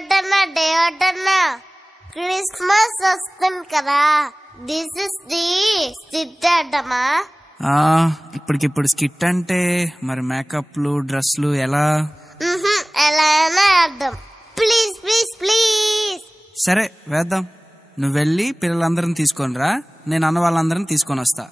దేవటన్నా Christmas వస్తుంది కదా, this is the skit అడ్డమా? ఇప్పటికిప్పుడు స్కిట్ అంటే మరి మేకప్లు డ్రెస్లు ఎలా? ఎలా అయినా అర్థం. Please please please. సరే వేద్దాం. నువ్వు వెళ్ళి పిల్లలందరిని తీసుకొని రా, నేను అన్న వాళ్ళందరిని తీసుకొని వస్తా.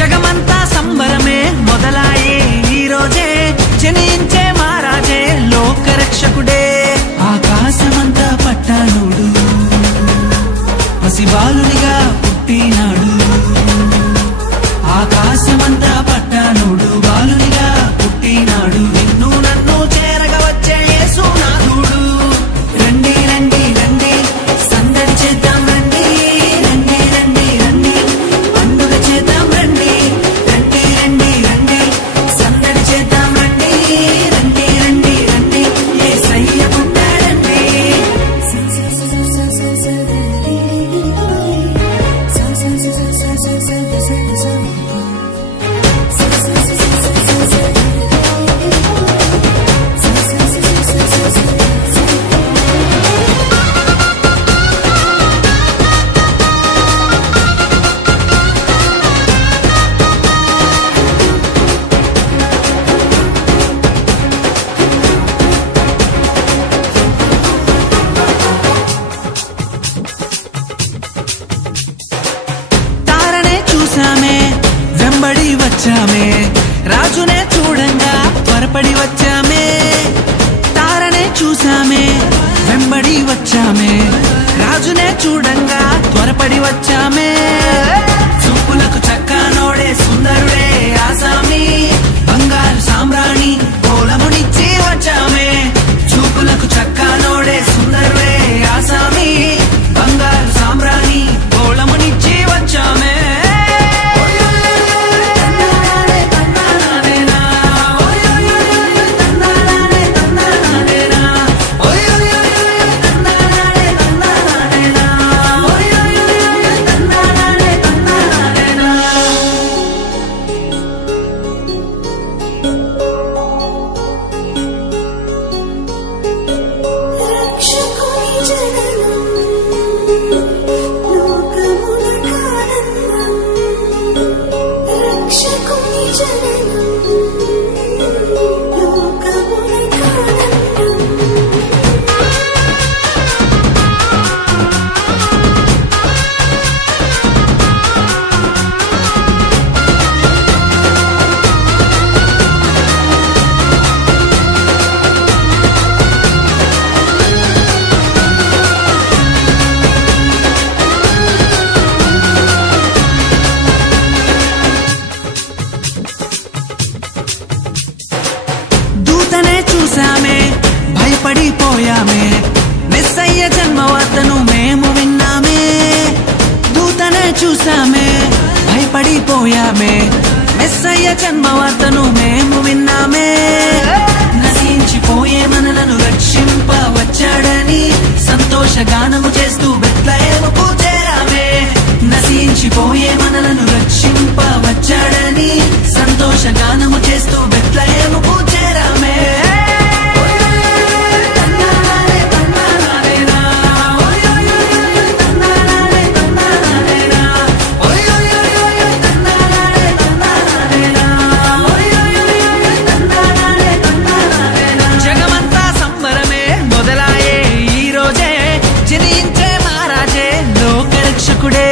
జగమంతా సంబరమే మొదలాయే ఈ రోజే, జనించే మహారాజే లోకరక్షకుడే. ఆకాశమంతా పట్టానుడు పసిబాలునిగా పుట్టినాడు. ఆకాశమంతా పట్టానుడు బాలునిగా పుట్టినాడు. నిన్ను నన్ను చేరగా వచ్చే యేసునాథుడు. రండి రండి రండి సందడి చేద్దాం రండి, రండి రండి రండి పండుగ చేద్దాం రండి, రండి రండి రండి సందడి చేద్దాం రండి, రండి రండి రండి యేసయ్య పుట్టాడండి. వెంబడి వచ్చామే రాజునే చూడంగా త్వరపడి వచ్చామే. తారనే చూసామే వెంబడి వచ్చామే, రాజునే చూడంగా త్వరపడి వచ్చామే. చూపులకు చక్కనోడే సుందరుడే ఆసామి, బంగారు సామ్రాణి కోలమునిచ్చి వచ్చామే. చూపులకు చక్కనోడే సుందరుడే ఆసామి, బంగారు సామ్రాణి కోలమునిచ్చి వచ్చామే. చూసామే భయపడిపోయామే, మెస్సయ్య జన్మవార్తను మేము విన్నామే. దూతనే చూసామే భయపడిపోయామే, మెస్సయ్య జన్మవార్తను మేము విన్నామే. నశించిపోయే మనలను రక్షింప వచ్చాడని సంతోషగానము చేస్తూ బెత్లెహేముకు చేరామే. నశించిపోయే మనలను రక్షింప వచ్చాడని సంతోషగానము చేస్తూ బెత్లెహేముకు చేరామే. జగమంతా సంబరమే మొదలాయే ఈ రోజే, జనించే మహారాజే లోకరక్షకుడే.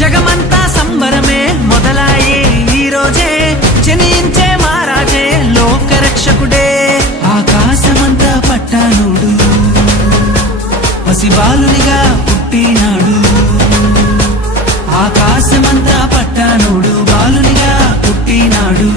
జగమంతా సంబరమే మొదలాయే ఈ రోజే, జనించే మహారాజే లోకరక్షకుడే. ఆకాశమంతా పట్టానుడు పసి బాలునిగా పుట్టినాడు ఆకాశమంతా పట్టానుడు బాలునిగా పుట్టినాడు